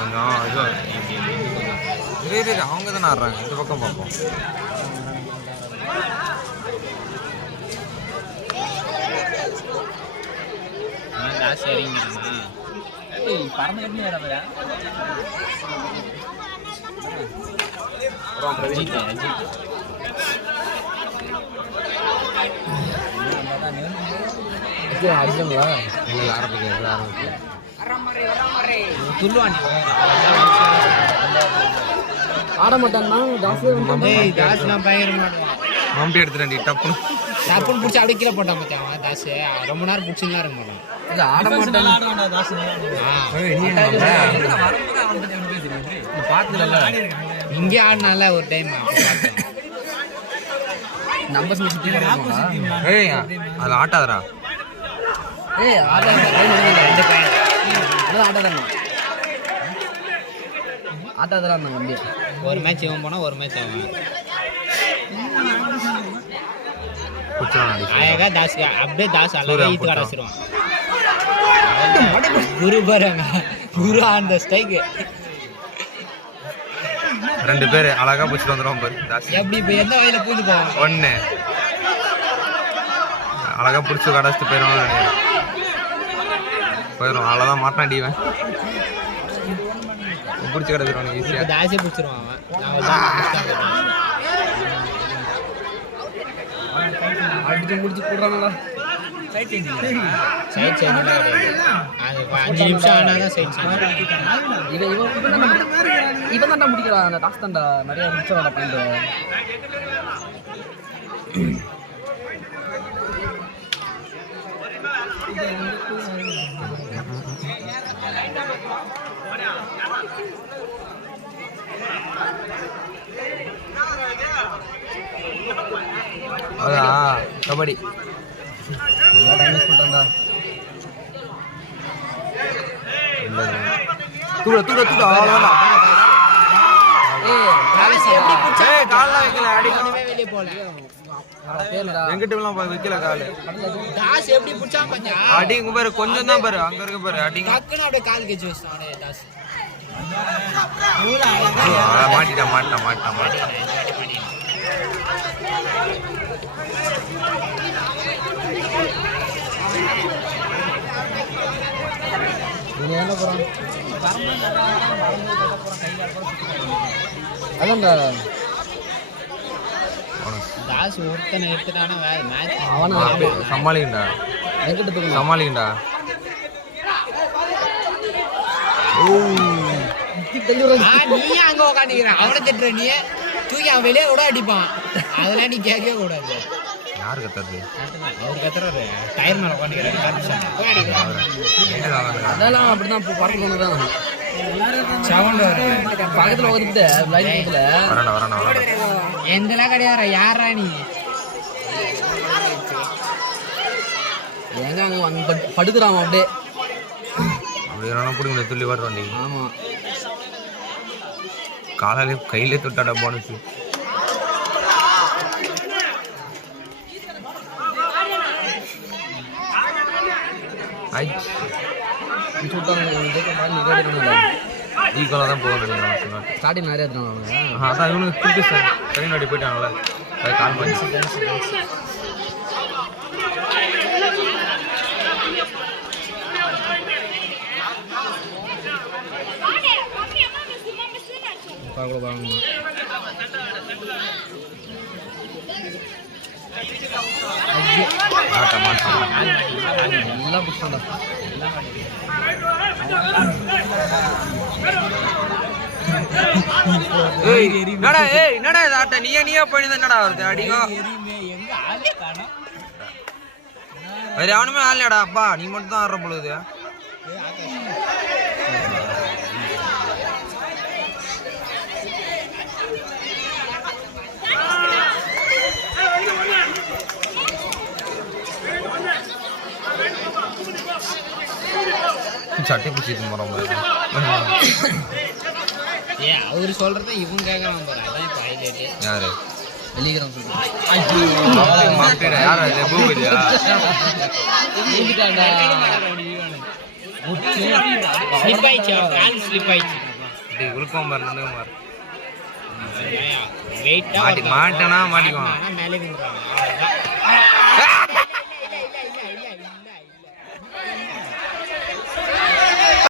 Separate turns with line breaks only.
கொஞ்சம் இது இரு இரு அவங்க தானே ஆடுறாங்க. இந்த பக்கம் பார்ப்போம்
லாஸ்ட் இறங்கிடுமா
பறந்து கட்டி வேற வேற
அஜித் அஜித்
அடிச்சுங்களா
இல்லை ஆரம்பிக்க ஆரம்பிக்க
துள்ளுவான்
ஆட மாட்டான்னா
பயங்கரமா ஆடுவான்
மம்பி எடுத்துட்டேன் டப்புன்னு
டப்புன்னு பிடிச்சி அப்படியே கீழே போட்டான் மச்சான் அவன் தாஸ் ரொம்ப நேரம் பிடிச்சிருந்தா இருக்க மாட்டான்.
இல்லை ஆட மாட்டான்
ஆ.
பார்த்துக்கல
இங்கே ஆடினால ஒரு டைம்
நம்பர் சுற்றி
ஏய் அது ஆட்டாதடா.
ஏய் ஆட
ரெண்டு பையன்
அதான் ஆட்டாதான் அந்த வண்டி
ஒரு மேட்ச் இவன் போனா ஒரு மேட்ச்
குச்சிரான்
அழகா தாஸ் அப்படியே தாஸ் அழகா ஈத்து. கடைச்சிருவான் குரு பாருங்க குரு அந்த ஸ்ட்ரைக்கு
ரெண்டு பேர் அழகா பிடிச்சிட்டு வந்துடுவோம் பாரு தாசி
எப்படி இப்போ எந்த வயல பூந்து போவான்?
ஒன்று அழகா பிடிச்சி கடைச்சிட்டு போயிடுவாங்க நினைக்கிறேன் போயிடும் அவ்வளோதான் மாட்டான் அடிவேன் பிடிச்சி கிடச்சிருவானு
இப்போ
ஈஸியாக
தாஸே பிடிச்சிருவான் தான்.
அடிச்சு முடிச்சு போடுறாங்களா
சைட் சேஞ்ச் அது அஞ்சு நிமிஷம் ஆனாதான் சைட் சேஞ்ச்
இவன் இவன் இவன் தான் இவன் தான்டா முடிக்கிறான் அந்த டாஸ் தான்டா நிறைய முடிச்சோட பாயிண்ட்
அதா கபடி.
டைம் யூஸ் பண்ணுறான்டா
தூட தூட தூட அவ்வளோதான்
ஏய்
தாஸ் எப்படி பிடிச்சா?
ஏய் காலில் வைக்கல அடிக்கணும்.
ஒண்ணுமே வெளியே போல
பேருடா.
வெங்கட்டுலாம் போய் வைக்கல காலு.
தாஸ் எப்படி பிடிச்சா கொஞ்சம்.
அடி இங்க பாரு கொஞ்சம் தான் பாரு அங்க இருக்க பாரு அடிங்க
அப்படியே கால் கெச்சு வச்சிட்டான்
மாட்டிட்டான் மாட்டான்
என்ன போகிறான் அதான்டா.
தாஸ் ஒருத்தனை எடுத்துட்டானா மேட்ச்
அவனா
சமாளிக்கண்டா
வெங்கட்டு தூக்கணும்
சமாளிக்கண்டா
விடுறான்.
நீ அங்க உட்காந்துக்கிறான் அவனை திட்டுற நீ தூக்கி அவன் வெளியே கூட அடிப்பான். அதெல்லாம் நீ கேட்கவே கூடாது.
யாரு கத்துறது?
அவர் கத்துறாரு. டயர் மேல உட்காந்துக்கிறாரு.
அதெல்லாம் அப்படிதான் இப்போ பறந்து
சவுண்ட் வருது.
பக்கத்தில் உட்காந்துட்டு
வராண்டா வராண்டா
எந்தெல்லாம் கிடையாது யாரா நீ?
எங்க அங்கே வந்து படு- படுக்குறான் அவன் அப்படியே.
அப்படி வேணா முடியாது துள்ளி வண்டி.
ஆமாம்
காலாலே கையிலே தொட்டாடா போனஸ். ஐ
சுட்டாங்க நிறைய
ஈக்குவலாக தான் போகணும் நினைக்கிறேன்
ஸ்டார்டிங் நிறைய எடுத்துனாங்க அவங்க
அதான் இவனுக்கு திருப்பி செகண்ட் அடி போயிட்டாங்களே அது கால் பண்ணி
பார்க்கல பாருங்க எல்லாம் பிடிச்சாண்டா
ஏய் என்னடா ஏய் என்னடா இது ஆட்ட? நீயே நீயே போயிட்டு என்னடா வருது? அடிங்கோ வேற ஆடலடா அப்பா. நீ மட்டும் தான் ஆடுற பொழுது. சட்டை பிடிச்சிட்டு போறோம்
ஏ அவரு சொல்றத இவன் கேட்கலாம் பாரு. அதான் இப்போ ஹைலைட்டு
யாரு? அது பூபதியா?
ஸ்லிப் ஆயிடுச்சு கால் ஸ்லிப் ஆயிடுச்சு.
அப்படி உழுப்பான் பாரு
வெயிட்டா
மாட்டனா மாட்டிக்குவான்.
மேலே